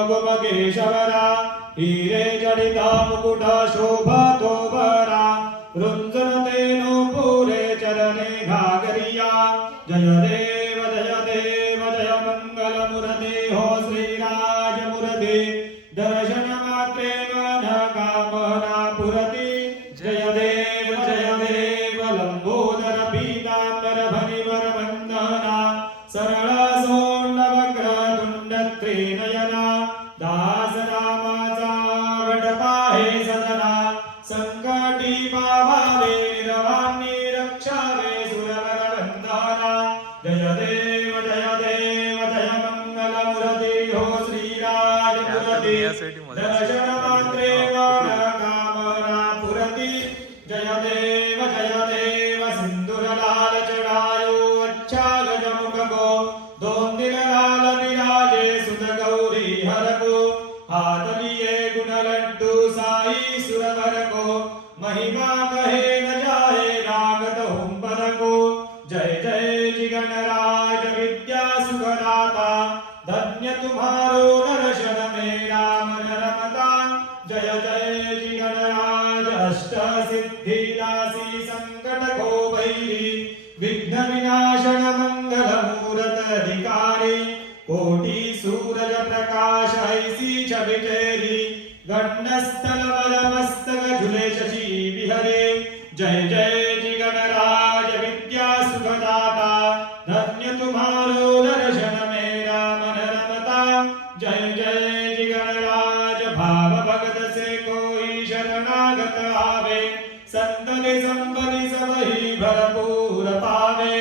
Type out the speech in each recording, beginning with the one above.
मगुम केशवरा हीरे जडिता मुकुट शोभा तो बरा रुंजन तेनो पुरे चरणे घागरिया जय देव जय मंगल मुरते हो श्रीराज मुरते दर्शन मात्रे मन कामना पुरती जय देव लंबोदर पीतांबर भनिवर वंदना सरळ सोंड वक्र तुंड त्रिनयना दास रामाचा वडपा हे सदना संकटी पावावे निर्वाणी रक्षावे सुरवर वंदना जय देव जय मंगल मुरती हो श्रीराज मुरती दर्शन मात्रे मन कामना पुरती जय देव सिंदूर लाल चढ़ायो अच्छा गजमुख को दोन दिन लाल विराजे सुत गौरी हर को हाथ लिए गुण लड्डू साई सुरवर को महिमा कहे न जाए रागत हुम पद को जय जिगणराज विद्या सुखदाता धन्य तुम्हारो दर्शन मेरा मन रमता जय जिगणराज अष्ट सिद्धिदासी संकट को भैरी विघ्न विनाशन मंगल मूरत अधिकारी कोटि सूरज प्रकाश ऐसी छवि तेरी गंडस्थल वर मस्तक झुले शशि विहरे जय जिगणराज विद्या सुखदाता धन्य तुम्हारो दर्शन मेरा मन रमता जय जिगणराज भाव भगत से कोई शरणागत आवे संतति संपत्ति सब ही भरपूर पावे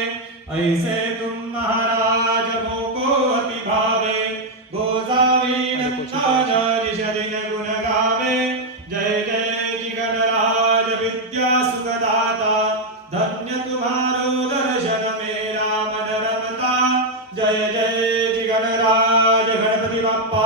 ऐसे तुम महाराज मोको अति भावे गोसावी नंदन निश दिन गुण गावे जय जिगणराज विद्या सुखदाता धन्य तुम्हारो दर्शन मेरा मन रमता जय जिगणराज गणपति बाप्पा